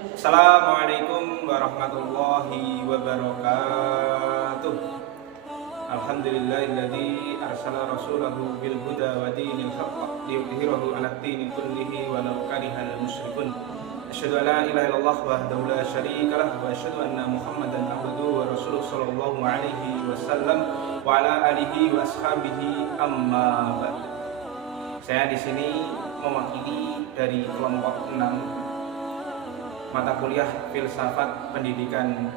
Assalamualaikum warahmatullahi wabarakatuh. Alhamdulillahilladzi arsala rasulahu bil huda wa dinil haqq liyudhhirahu 'alad dini kullihi walau karihal musyrikun. Asyhadu an la ilaha illallah wahdahu la syarika lah wa asyhadu anna Muhammadan abduhu wa rasuluhu sallallahu alaihi wasallam wa ala alihi wa ashabihi amma ba'd. Saya di sini mewakili dari kelompok 6 mata kuliah Filsafat Pendidikan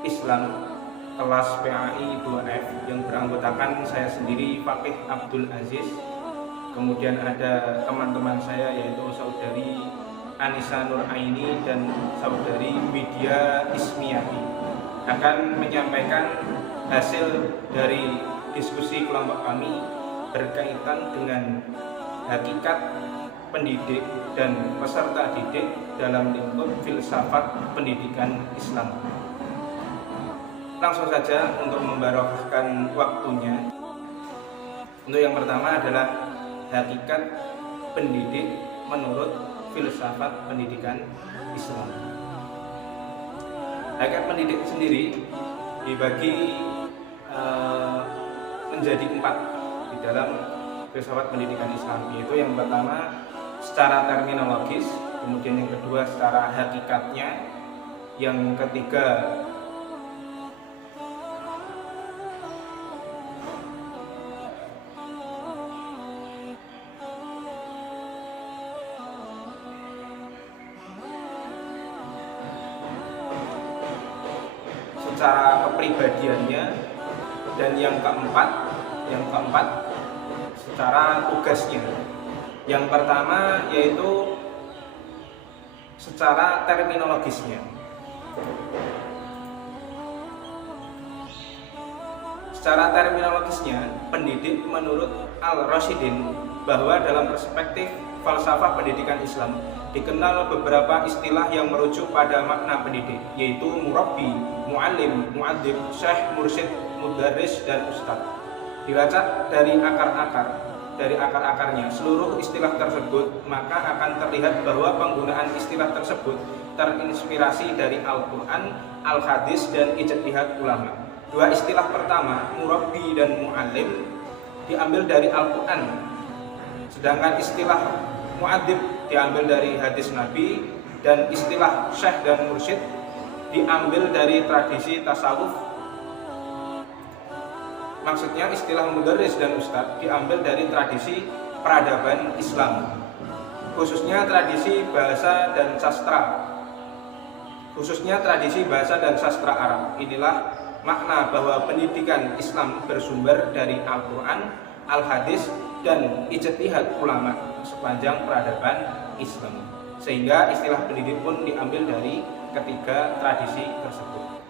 Islam kelas PAI 2F yang beranggotakan saya sendiri Fakih Abdul Aziz, kemudian ada teman-teman saya yaitu saudari Anissa Nur Aini dan saudari Widya Ismiati akan menyampaikan hasil dari diskusi kelompok kami berkaitan dengan hakikat pendidik dan peserta didik dalam lingkup filsafat pendidikan Islam. Langsung saja untuk membarokahkan waktunya. Untuk yang pertama adalah hakikat pendidik menurut filsafat pendidikan Islam. Hakikat pendidik sendiri dibagi menjadi 4 di dalam filsafat pendidikan Islam, yaitu yang pertama secara terminologis, kemudian yang kedua secara hakikatnya, yang ketiga secara kepribadiannya, dan yang keempat secara tugasnya. Yang pertama yaitu secara terminologisnya. Secara terminologisnya, pendidik menurut Al-Rasyidin bahwa dalam perspektif falsafah pendidikan Islam dikenal beberapa istilah yang merujuk pada makna pendidik, yaitu murabbi, muallim, muadzib, syekh, mursyid, mudarris, dan ustadz. Dilacak dari akar-akarnya seluruh istilah tersebut, maka akan terlihat bahwa penggunaan istilah tersebut terinspirasi dari Al-Quran, Al-Hadis, dan ijtihad ulama. Dua istilah pertama, murabbi dan muallim, diambil dari Al-Quran, sedangkan istilah muadzib diambil dari hadis Nabi, dan istilah syekh dan mursyid diambil dari tradisi tasawuf. Maksudnya istilah mudarris dan ustadz diambil dari tradisi peradaban Islam, khususnya tradisi bahasa dan sastra Arab. Inilah makna bahwa pendidikan Islam bersumber dari Al-Quran, Al-Hadis, dan ijtihad ulama sepanjang peradaban Islam, sehingga istilah pendidik pun diambil dari ketiga tradisi tersebut.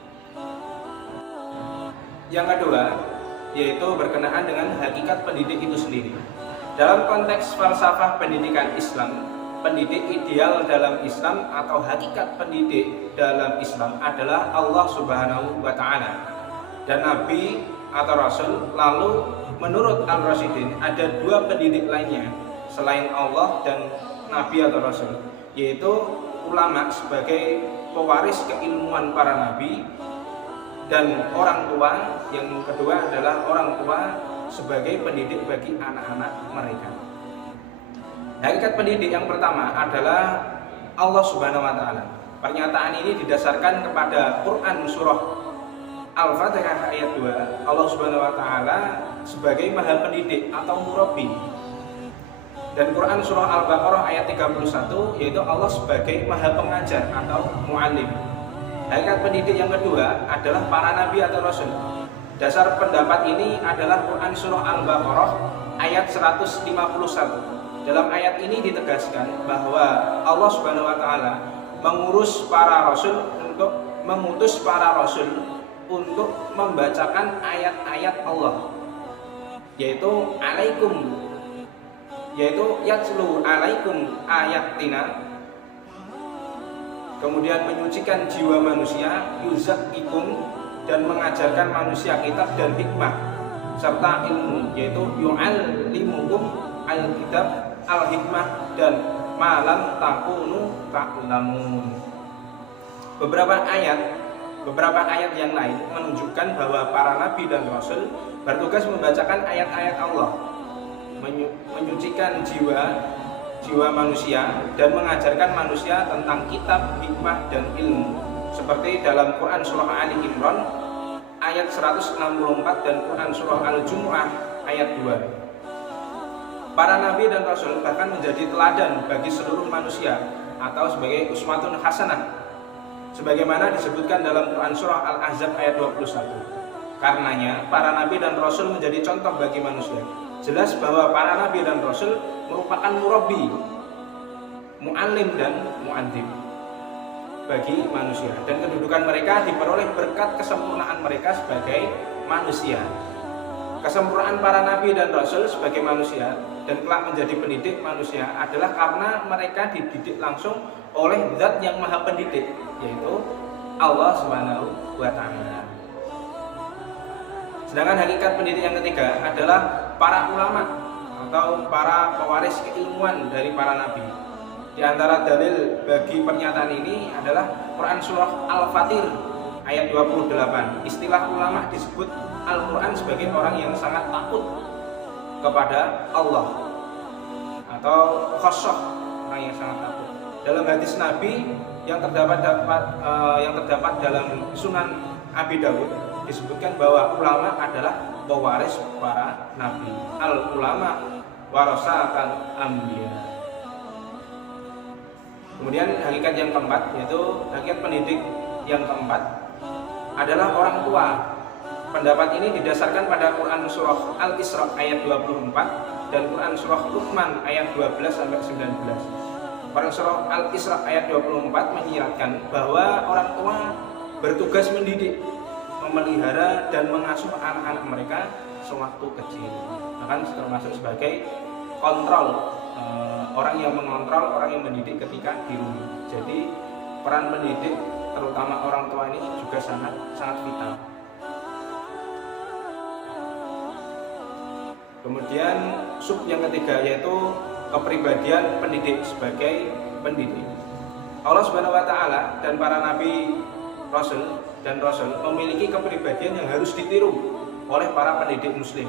Yang kedua yaitu berkenaan dengan hakikat pendidik itu sendiri. Dalam konteks falsafah pendidikan Islam, pendidik ideal dalam Islam atau hakikat pendidik dalam Islam adalah Allah Subhanahu wa Ta'ala dan Nabi atau Rasul. Lalu menurut Al-Rasyidin ada 2 pendidik lainnya selain Allah dan Nabi atau Rasul, yaitu ulama sebagai pewaris keilmuan para nabi, dan orang tua. Yang kedua adalah orang tua sebagai pendidik bagi anak-anak mereka. Hakikat pendidik yang pertama adalah Allah Subhanahu wa Ta'ala. Pernyataan ini didasarkan kepada Quran surah Al-Fatihah ayat 2. Allah Subhanahu wa Ta'ala sebagai maha pendidik atau murabbi. Dan Quran surah Al-Baqarah ayat 31 yaitu Allah sebagai maha pengajar atau muallim. Hakikat pendidik yang kedua adalah para nabi atau rasul. Dasar pendapat ini adalah Quran surah Al-Baqarah ayat 151. Dalam ayat ini ditegaskan bahwa Allah Subhanahu wa Ta'ala mengutus para rasul untuk membacakan ayat-ayat Allah, yaitu yatslu alaikum ayatina, kemudian menyucikan jiwa manusia, yuzakkikum, dan mengajarkan manusia kitab dan hikmah serta ilmu, yaitu yu'allimukum al-kitab, al-hikmah, dan malam takunu ta'lamun. Beberapa ayat yang lain menunjukkan bahwa para nabi dan rasul bertugas membacakan ayat-ayat Allah, menyucikan jiwa manusia dan mengajarkan manusia tentang kitab, hikmah dan ilmu. Seperti dalam Quran surah Ali Imran ayat 164 dan Quran surah Al-Jumu'ah ayat 2. Para nabi dan rasul bahkan menjadi teladan bagi seluruh manusia atau sebagai uswatun hasanah, sebagaimana disebutkan dalam Quran surah Al-Ahzab ayat 21. Karenanya para nabi dan rasul menjadi contoh bagi manusia. Jelas bahwa para nabi dan rasul merupakan murabbi, muallim dan muadzib bagi manusia, dan kedudukan mereka diperoleh berkat kesempurnaan mereka sebagai manusia. Kesempurnaan para nabi dan rasul sebagai manusia dan kelak menjadi pendidik manusia adalah karena mereka dididik langsung oleh Zat yang Maha Pendidik, yaitu Allah Subhanahu wa Ta'ala. Sedangkan hakikat pendidik yang ketiga adalah para ulama atau para pewaris keilmuan dari para nabi. Di antara dalil bagi pernyataan ini adalah Quran surah Al-Fatir ayat 28. Istilah ulama disebut Al-Quran sebagai orang yang sangat takut kepada Allah atau khosyah, orang yang sangat takut. Dalam hadis Nabi yang terdapat dalam Sunan Abi Dawud disebutkan bahwa ulama adalah pewaris para nabi. Al ulama warasatul anbiya. Kemudian hakikat yang keempat, yaitu hakikat pendidik yang keempat adalah orang tua. Pendapat ini didasarkan pada Quran surah Al-Isra ayat 24 dan Quran surah Luqman ayat 12 sampai 19. Quran surah Al-Isra ayat 24 menyiratkan bahwa orang tua bertugas mendidik, memelihara dan mengasuh anak-anak mereka sewaktu kecil. Bahkan termasuk sebagai kontrol, orang yang mengontrol, orang yang mendidik ketika di rumah. Jadi peran pendidik terutama orang tua ini juga sangat vital. Kemudian sub yang ketiga yaitu kepribadian pendidik sebagai pendidik. Allah Subhanahu wa Ta'ala dan para nabi, rasul memiliki kepribadian yang harus ditiru oleh para pendidik muslim.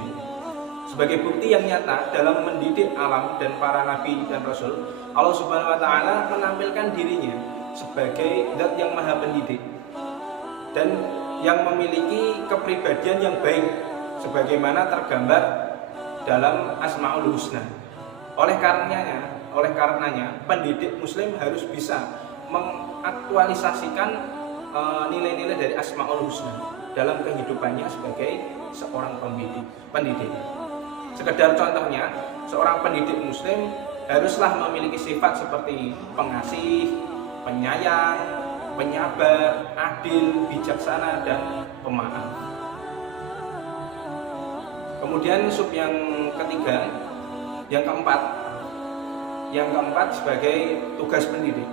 Sebagai bukti yang nyata dalam mendidik alam dan para nabi dan rasul, Allah Subhanahu wa Ta'ala menampilkan dirinya sebagai Zat yang Maha Pendidik dan yang memiliki kepribadian yang baik sebagaimana tergambar dalam Asmaul Husna. Oleh karenanya pendidik muslim harus bisa mengaktualisasikan nilai-nilai dari Asmaul Husna dalam kehidupannya sebagai seorang pendidik. Sekedar contohnya, seorang pendidik muslim haruslah memiliki sifat seperti pengasih, penyayang, penyabar, adil, bijaksana, dan pemaaf. Kemudian sub yang ketiga, yang keempat sebagai tugas pendidik.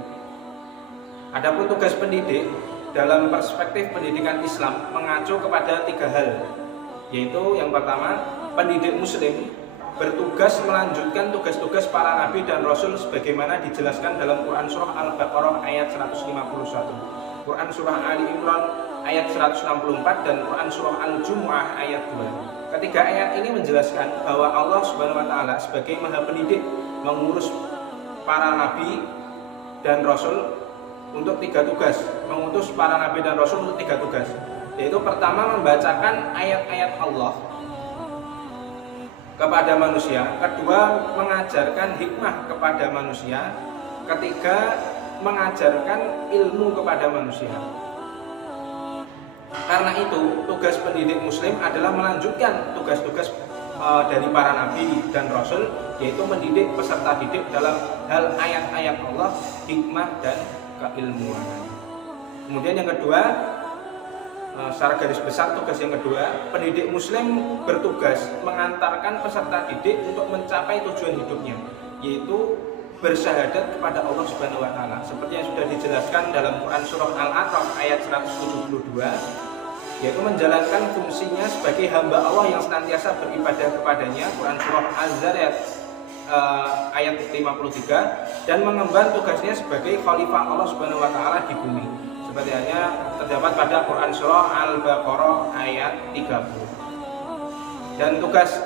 Adapun tugas pendidik dalam perspektif pendidikan Islam mengacu kepada 3 hal, yaitu yang pertama, pendidik muslim bertugas melanjutkan tugas-tugas para nabi dan rasul sebagaimana dijelaskan dalam Quran surah Al-Baqarah ayat 151, Quran surah Ali Imran ayat 164 dan Quran surah Al-Jumu'ah ayat 2. Ketiga ayat ini menjelaskan bahwa Allah Subhanahu wa Ta'ala sebagai Maha Pendidik mengurus para nabi dan rasul untuk 3 tugas, mengutus para nabi dan rasul untuk 3 tugas, yaitu pertama membacakan ayat-ayat Allah kepada manusia, kedua mengajarkan hikmah kepada manusia, ketiga mengajarkan ilmu kepada manusia. Karena itu tugas pendidik muslim adalah melanjutkan tugas-tugas dari para nabi dan rasul, yaitu mendidik peserta didik dalam hal ayat-ayat Allah, hikmah dan keilmuan. Kemudian yang kedua, secara garis besar tugas yang kedua, pendidik muslim bertugas mengantarkan peserta didik untuk mencapai tujuan hidupnya, yaitu bersyahadat kepada Allah Subhanahu wa Ta'ala, seperti yang sudah dijelaskan dalam Quran surah Al-A'raf ayat 172, yaitu menjalankan fungsinya sebagai hamba Allah yang senantiasa beribadah kepadanya, Quran surah Az-Zariyat ayat 53, dan mengemban tugasnya sebagai khalifah Allah Subhanahu wa Ta'ala di bumi, seperti halnya terdapat pada Quran Surah Al-Baqarah ayat 30. Dan tugas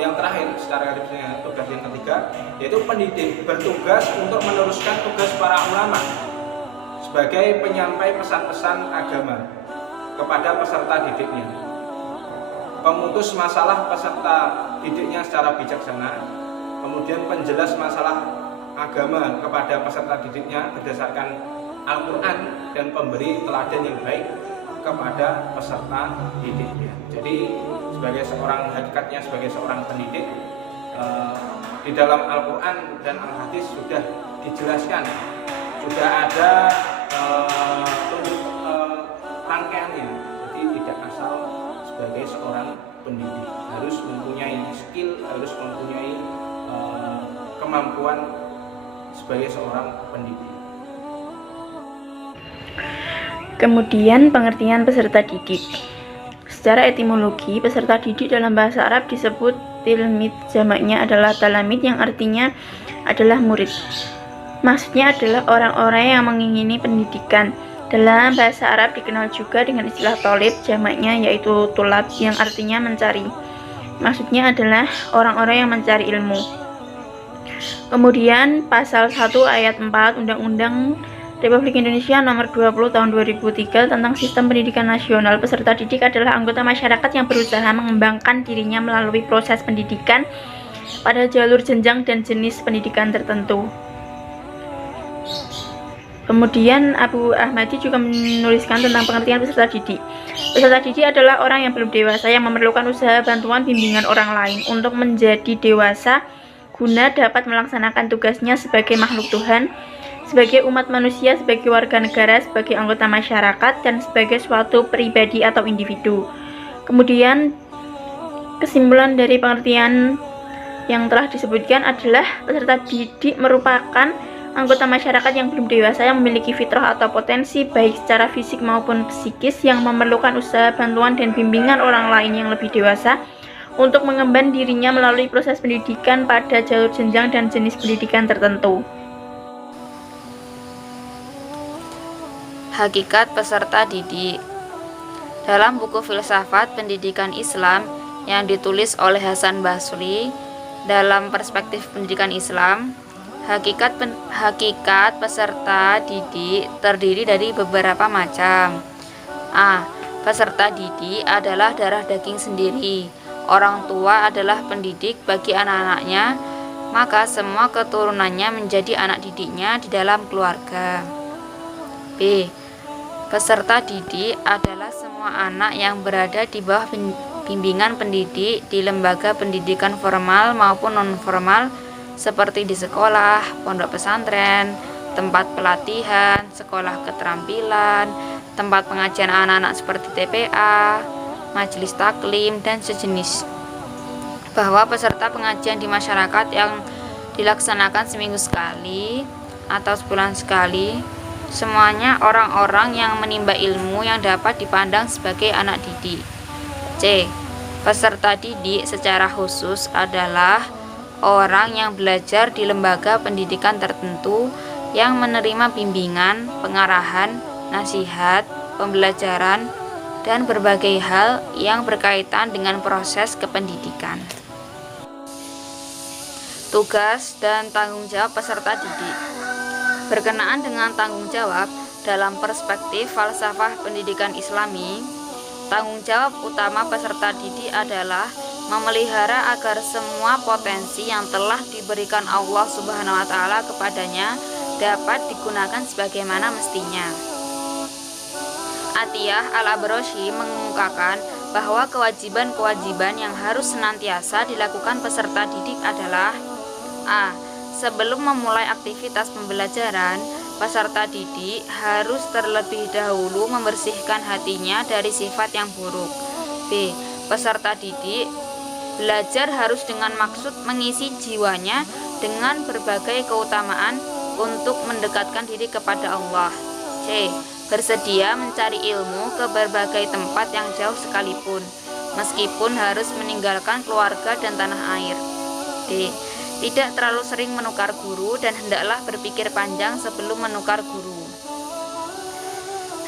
yang terakhir secara garisnya, tugas yang ketiga, yaitu pendidik bertugas untuk meneruskan tugas para ulama sebagai penyampai pesan-pesan agama kepada peserta didiknya, pemutus masalah peserta didiknya secara bijaksana, kemudian penjelas masalah agama kepada peserta didiknya berdasarkan Al-Quran, dan pemberi teladan yang baik kepada peserta didiknya. Jadi sebagai seorang hakikatnya, sebagai seorang pendidik, di dalam Al-Quran dan Al-Hadis sudah dijelaskan, sudah ada rangkaiannya. Jadi tidak asal sebagai seorang pendidik, harus mempunyai skill, harus mempunyai kemampuan sebagai seorang pendidik. Kemudian pengertian peserta didik. Secara etimologi, peserta didik dalam bahasa Arab disebut tilmid, jamaknya adalah talamid yang artinya adalah murid. Maksudnya adalah orang-orang yang mengingini pendidikan. Dalam bahasa Arab dikenal juga dengan istilah tolib, jamaknya yaitu tulab yang artinya mencari. Maksudnya adalah orang-orang yang mencari ilmu. Kemudian pasal 1 ayat 4 Undang-Undang Republik Indonesia Nomor 20 Tahun 2003 tentang Sistem Pendidikan Nasional, peserta didik adalah anggota masyarakat yang berusaha mengembangkan dirinya melalui proses pendidikan pada jalur jenjang dan jenis pendidikan tertentu. Kemudian Abu Ahmadi juga menuliskan tentang pengertian peserta didik. Peserta didik adalah orang yang belum dewasa yang memerlukan usaha bantuan bimbingan orang lain untuk menjadi dewasa guna dapat melaksanakan tugasnya sebagai makhluk Tuhan, sebagai umat manusia, sebagai warga negara, sebagai anggota masyarakat, dan sebagai suatu pribadi atau individu. Kemudian kesimpulan dari pengertian yang telah disebutkan adalah peserta didik merupakan anggota masyarakat yang belum dewasa yang memiliki fitrah atau potensi baik secara fisik maupun psikis yang memerlukan usaha bantuan dan bimbingan orang lain yang lebih dewasa untuk mengemban dirinya melalui proses pendidikan pada jalur jenjang dan jenis pendidikan tertentu. Hakikat peserta didik. Dalam buku Filsafat Pendidikan Islam yang ditulis oleh Hasan Basri dalam perspektif pendidikan Islam, hakikat peserta didik terdiri dari beberapa macam. A. Peserta didik adalah darah daging sendiri. Orang tua adalah pendidik bagi anak-anaknya, maka semua keturunannya menjadi anak didiknya di dalam keluarga. B. Peserta didik adalah semua anak yang berada di bawah bimbingan pendidik di lembaga pendidikan formal maupun non-formal seperti di sekolah, pondok pesantren, tempat pelatihan, sekolah keterampilan, tempat pengajian anak-anak seperti TPA, majelis taklim, dan sejenis. Bahwa peserta pengajian di masyarakat yang dilaksanakan seminggu sekali atau sebulan sekali, semuanya orang-orang yang menimba ilmu yang dapat dipandang sebagai anak didik. C. Peserta didik secara khusus adalah orang yang belajar di lembaga pendidikan tertentu yang menerima bimbingan, pengarahan, nasihat, pembelajaran, dan berbagai hal yang berkaitan dengan proses kependidikan. Tugas dan tanggung jawab peserta didik. Berkenaan dengan tanggung jawab dalam perspektif falsafah pendidikan Islami, tanggung jawab utama peserta didik adalah memelihara agar semua potensi yang telah diberikan Allah Subhanahu wa taala kepadanya dapat digunakan sebagaimana mestinya. Atiyah Al-Abrashi mengungkapkan bahwa kewajiban-kewajiban yang harus senantiasa dilakukan peserta didik adalah: A. Sebelum memulai aktivitas pembelajaran, peserta didik harus terlebih dahulu membersihkan hatinya dari sifat yang buruk. B. Peserta didik belajar harus dengan maksud mengisi jiwanya dengan berbagai keutamaan untuk mendekatkan diri kepada Allah. C. Bersedia mencari ilmu ke berbagai tempat yang jauh sekalipun, meskipun harus meninggalkan keluarga dan tanah air. D. Tidak terlalu sering menukar guru dan hendaklah berpikir panjang sebelum menukar guru.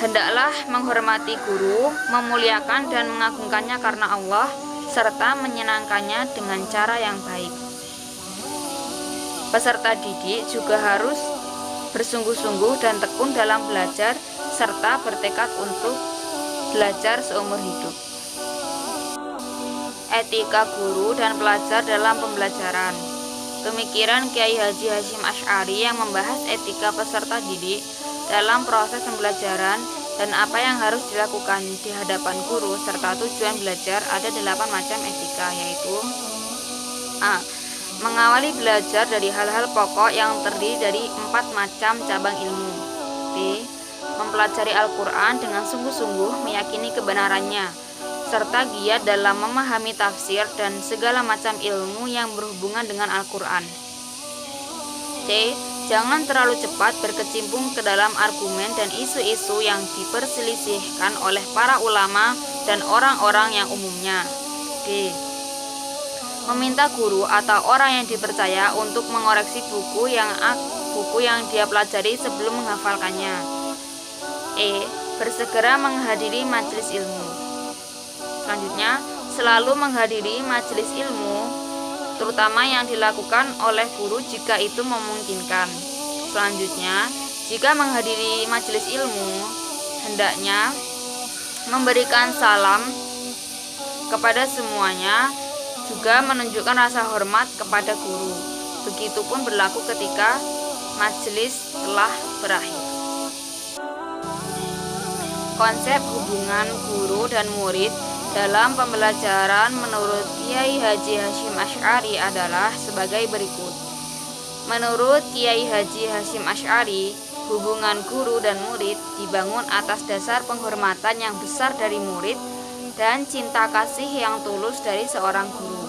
Hendaklah menghormati guru, memuliakan dan mengagungkannya karena Allah, serta menyenangkannya dengan cara yang baik. Peserta didik juga harus bersungguh-sungguh dan tekun dalam belajar, serta bertekad untuk belajar seumur hidup. Etika guru dan pelajar dalam pembelajaran. Pemikiran Kiai Haji Hasyim Asy'ari yang membahas etika peserta didik dalam proses pembelajaran dan apa yang harus dilakukan di hadapan guru serta tujuan belajar. Ada 8 macam etika, yaitu A. Mengawali belajar dari hal-hal pokok yang terdiri dari 4 macam cabang ilmu. B. Mempelajari Al-Quran dengan sungguh-sungguh meyakini kebenarannya, serta giat dalam memahami tafsir dan segala macam ilmu yang berhubungan dengan Al-Quran. C. Jangan terlalu cepat berkecimpung ke dalam argumen dan isu-isu yang diperselisihkan oleh para ulama dan orang-orang yang umumnya. D. Meminta guru atau orang yang dipercaya untuk mengoreksi buku yang dia pelajari sebelum menghafalkannya. E. Bersegera menghadiri majelis ilmu. Selanjutnya, selalu menghadiri majelis ilmu, terutama yang dilakukan oleh guru jika itu memungkinkan. Selanjutnya, jika menghadiri majelis ilmu, hendaknya memberikan salam kepada semuanya, juga menunjukkan rasa hormat kepada guru. Begitupun berlaku ketika majelis telah berakhir. Konsep hubungan guru dan murid dalam pembelajaran menurut Kiai Haji Hasyim Asy'ari adalah sebagai berikut. Menurut Kiai Haji Hasyim Asy'ari, hubungan guru dan murid dibangun atas dasar penghormatan yang besar dari murid dan cinta kasih yang tulus dari seorang guru.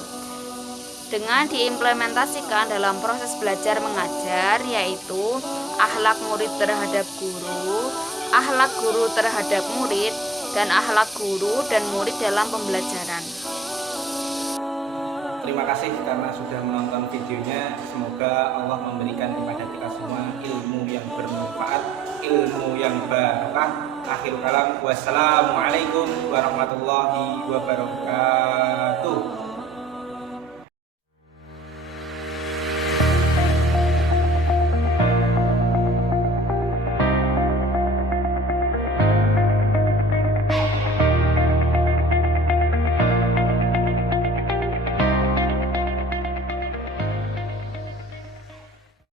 Dengan diimplementasikan dalam proses belajar mengajar, yaitu akhlak murid terhadap guru, akhlak guru terhadap murid, dan akhlak guru dan murid dalam pembelajaran. Terima kasih karena sudah menonton videonya. Semoga Allah memberikan kepada kita semua ilmu yang bermanfaat, ilmu yang barokah. Akhirul kalam, wassalamualaikum warahmatullahi wabarakatuh.